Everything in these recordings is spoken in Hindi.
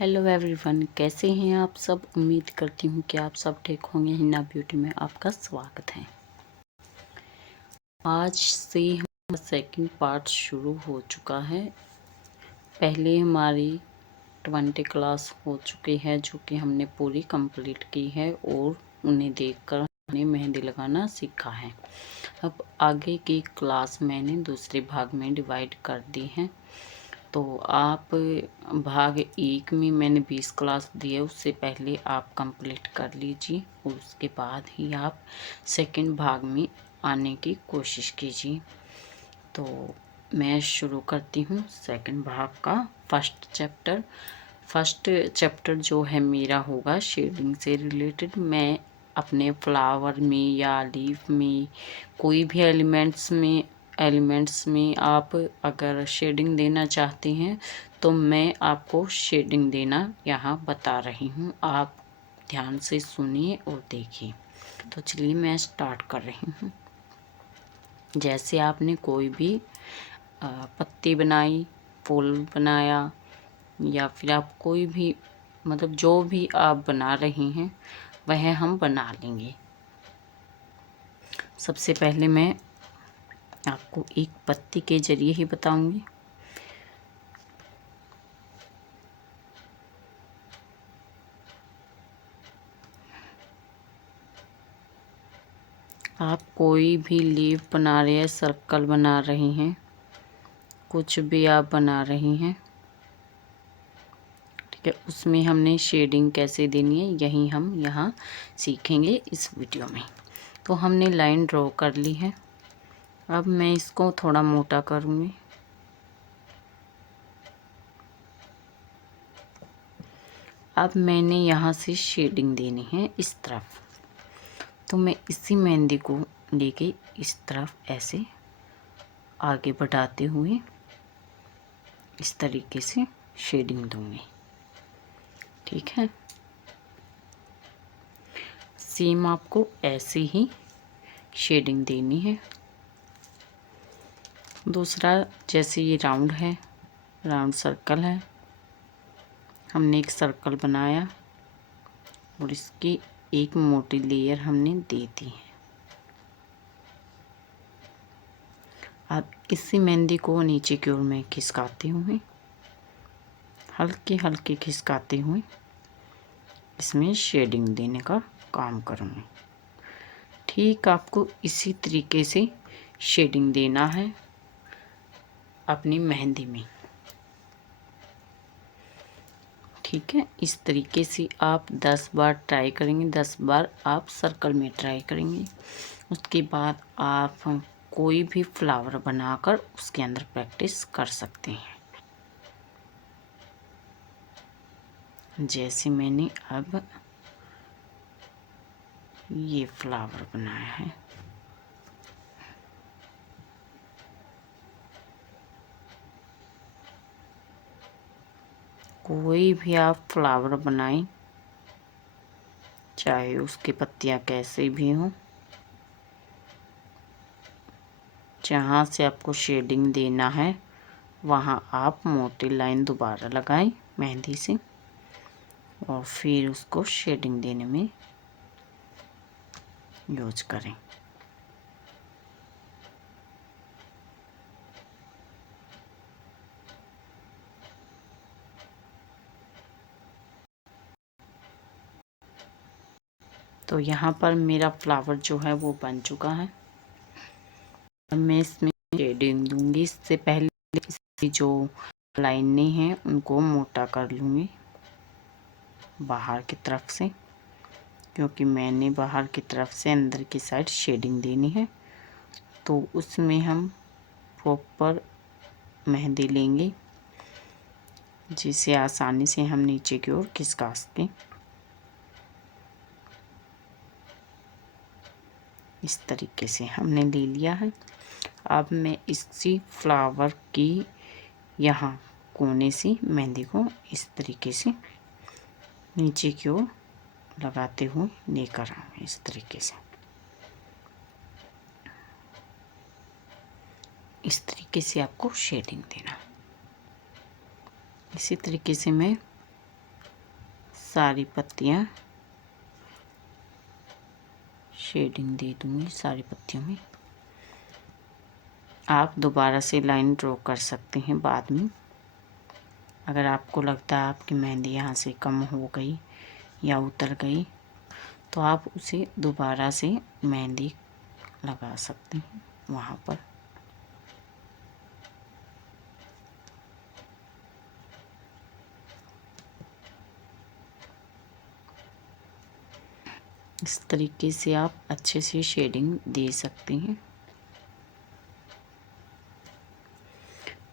हेलो एवरीवन, कैसे हैं आप सब। उम्मीद करती हूँ कि आप सब ठीक होंगे। हिना ब्यूटी में आपका स्वागत है। आज से हमारा सेकंड पार्ट शुरू हो चुका है। पहले हमारी 20 क्लास हो चुकी है जो कि हमने पूरी कंप्लीट की है और उन्हें देखकर हमने मेहंदी लगाना सीखा है। अब आगे की क्लास मैंने दूसरे भाग में डिवाइड कर दी है। तो आप भाग 1 में मैंने 20 क्लास दी है, उससे पहले आप कंप्लीट कर लीजिए और उसके बाद ही आप सेकंड भाग में आने की कोशिश कीजिए। तो मैं शुरू करती हूँ सेकंड भाग का फर्स्ट चैप्टर जो है मेरा होगा शेडिंग से रिलेटेड। मैं अपने फ्लावर में या लीफ में कोई भी एलिमेंट्स में आप अगर शेडिंग देना चाहते हैं तो मैं आपको शेडिंग देना यहाँ बता रही हूँ। आप ध्यान से सुनिए और देखिए। तो चलिए मैं स्टार्ट कर रही हूँ। जैसे आपने कोई भी पत्ती बनाई, फूल बनाया या फिर आप कोई भी मतलब जो भी आप बना रही हैं वह हम बना लेंगे। सबसे पहले मैं आपको एक पत्ती के जरिए ही बताऊंगी। आप कोई भी लीफ बना रहे हैं, सर्कल बना रही हैं, कुछ भी आप बना रही हैं, ठीक है, उसमें हमने शेडिंग कैसे देनी है यही हम यहाँ सीखेंगे इस वीडियो में। तो हमने लाइन ड्रॉ कर ली है। अब मैं इसको थोड़ा मोटा करूँगी। अब मैंने यहाँ से शेडिंग देनी है इस तरफ। तो मैं इसी मेहंदी को लेके इस तरफ ऐसे आगे बढ़ाते हुए इस तरीके से शेडिंग दूंगी, ठीक है। सेम आपको ऐसे ही शेडिंग देनी है। दूसरा, जैसे ये राउंड है, राउंड सर्कल है, हमने एक सर्कल बनाया और इसकी एक मोटी लेयर हमने दे दी है। अब इसी मेहंदी को नीचे की ओर मैं खिसकाते हुए हल्के हल्के खिसकाते हुए इसमें शेडिंग देने का काम करूँगी। ठीक आपको इसी तरीके से शेडिंग देना है अपनी मेहंदी में, ठीक है। इस तरीके से आप 10 बार ट्राई करेंगे, 10 बार आप सर्कल में ट्राई करेंगे। उसके बाद आप कोई भी फ्लावर बनाकर उसके अंदर प्रैक्टिस कर सकते हैं। जैसे मैंने अब ये फ्लावर बनाया है, कोई भी आप फ्लावर बनाएं, चाहे उसकी पत्तियां कैसे भी हों, जहाँ से आपको शेडिंग देना है वहाँ आप मोटी लाइन दोबारा लगाएं मेहंदी से और फिर उसको शेडिंग देने में यूज करें। तो यहाँ पर मेरा फ्लावर जो है वो बन चुका है। अब मैं इसमें शेडिंग दूंगी। इससे पहले इसकी जो लाइनें हैं उनको मोटा कर लूँगी बाहर की तरफ से, क्योंकि मैंने बाहर की तरफ से अंदर की साइड शेडिंग देनी है। तो उसमें हम प्रॉपर मेहंदी लेंगे जिसे आसानी से हम नीचे की ओर खिसका सकें। इस तरीके से हमने ले लिया है। अब मैं इसी फ्लावर की यहाँ कोने से मेहंदी को इस तरीके से नीचे की ओर लगाते हुए लेकर आऊँगी। इस तरीके से, इस तरीके से आपको शेडिंग देना। इसी तरीके से मैं सारी पत्तियाँ शेडिंग दे दूँगी सारी पत्तियों में। आप दोबारा से लाइन ड्रॉ कर सकते हैं बाद में। अगर आपको लगता है आपकी मेहंदी यहाँ से कम हो गई या उतर गई तो आप उसे दोबारा से मेहंदी लगा सकते हैं वहाँ पर। इस तरीके से आप अच्छे से शेडिंग दे सकते हैं।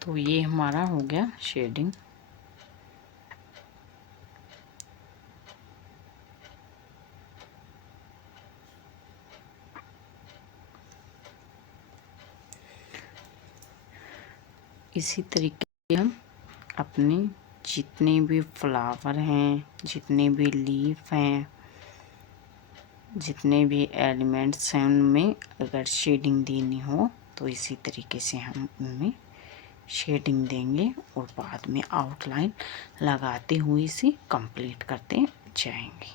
तो ये हमारा हो गया शेडिंग। इसी तरीके से हम अपने जितने भी फ्लावर हैं, जितने भी लीफ हैं, जितने भी एलिमेंट्स हैं उनमें अगर शेडिंग देनी हो तो इसी तरीके से हम उनमें शेडिंग देंगे और बाद में आउटलाइन लगाते हुए इसे कंप्लीट करते जाएंगे।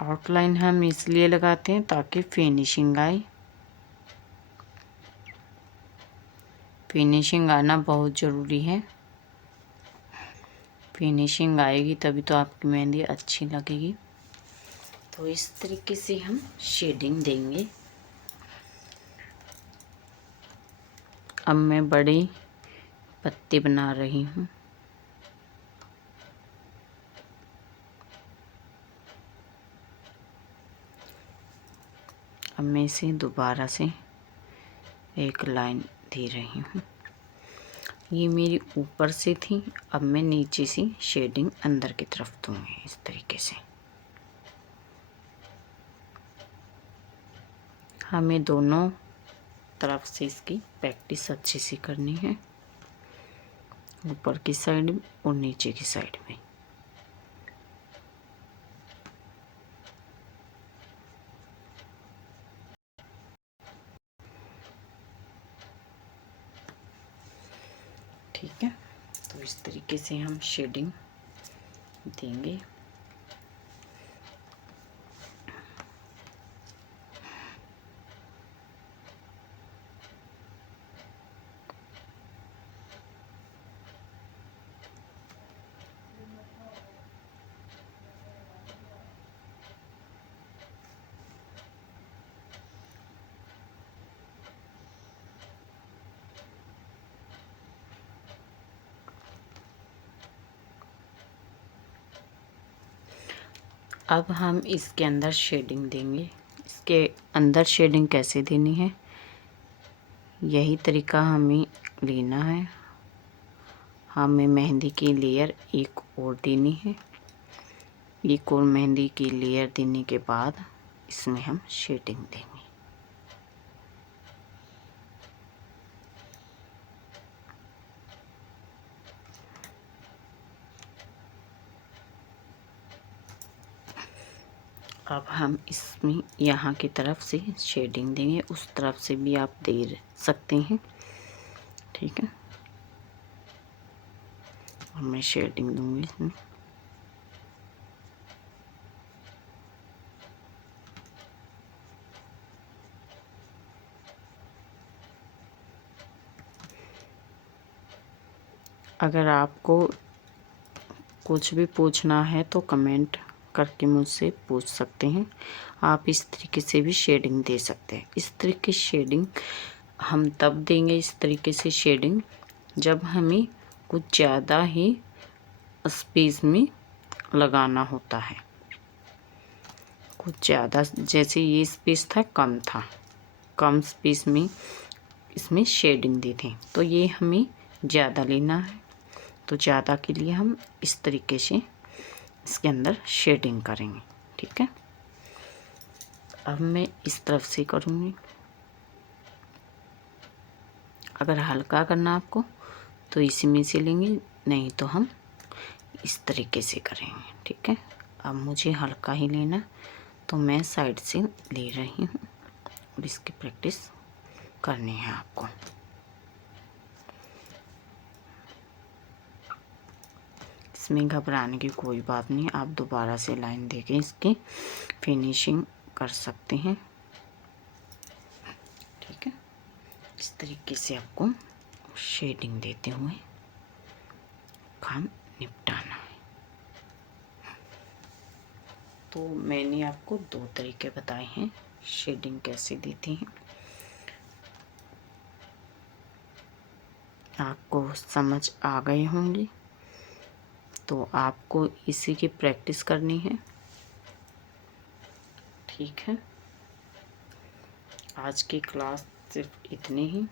आउटलाइन हम इसलिए लगाते हैं ताकि फिनिशिंग आए। फिनिशिंग आना बहुत ज़रूरी है। फिनिशिंग आएगी तभी तो आपकी मेहंदी अच्छी लगेगी। तो इस तरीके से हम शेडिंग देंगे। अब मैं बड़े पत्ते बना रही हूँ। अब मैं इसे दोबारा से एक लाइन दे रही हूँ। ये मेरी ऊपर से थी, अब मैं नीचे से शेडिंग अंदर की तरफ दूंगी इस तरीके से। हमें दोनों तरफ से इसकी प्रैक्टिस अच्छे से करनी है, ऊपर की साइड और नीचे की साइड में। ठीक है, तो इस तरीके से हम शेडिंग देंगे। अब हम इसके अंदर शेडिंग देंगे। इसके अंदर शेडिंग कैसे देनी है, यही तरीका हमें लेना है। हमें मेहंदी की लेयर एक और देनी है। एक और मेहंदी की लेयर देने के बाद इसमें हम शेडिंग देंगे। अब हम इसमें यहाँ की तरफ से शेडिंग देंगे, उस तरफ से भी आप दे सकते हैं। ठीक है, और मैं शेडिंग दूंगी इसमें। अगर आपको कुछ भी पूछना है तो कमेंट करके मुझसे पूछ सकते हैं। आप इस तरीके से भी शेडिंग दे सकते हैं। इस तरीके शेडिंग हम तब देंगे, इस तरीके से शेडिंग, जब हमें कुछ ज़्यादा ही स्पेस में लगाना होता है। कुछ ज़्यादा, जैसे ये स्पेस था कम था, कम स्पेस में इसमें शेडिंग दी थी, तो ये हमें ज़्यादा लेना है। तो ज़्यादा के लिए हम इस तरीके से इसके अंदर शेडिंग करेंगे। ठीक है, अब मैं इस तरफ से करूँगी। अगर हल्का करना आपको तो इसी में से लेंगे, नहीं तो हम इस तरीके से करेंगे। ठीक है, अब मुझे हल्का ही लेना, तो मैं साइड से ले रही हूँ और इसकी प्रैक्टिस करनी है आपको। इसमें घबराने की कोई बात नहीं, आप दोबारा से लाइन देके इसकी फिनिशिंग कर सकते हैं। ठीक है, इस तरीके से आपको शेडिंग देते हुए काम निपटाना है। तो मैंने आपको 2 तरीके बताए हैं शेडिंग कैसे देती हैं। आपको समझ आ गए होंगे, तो आपको इसी की प्रैक्टिस करनी है। ठीक है, आज की क्लास सिर्फ इतने ही।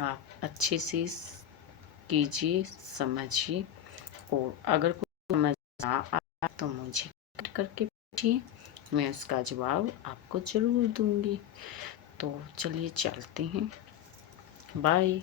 आप अच्छे से कीजिए, समझिए, और अगर कोई समझ ना आए तो मुझे कमेंट करके पूछिए, मैं उसका जवाब आपको ज़रूर दूंगी। तो चलिए चलते हैं, बाय।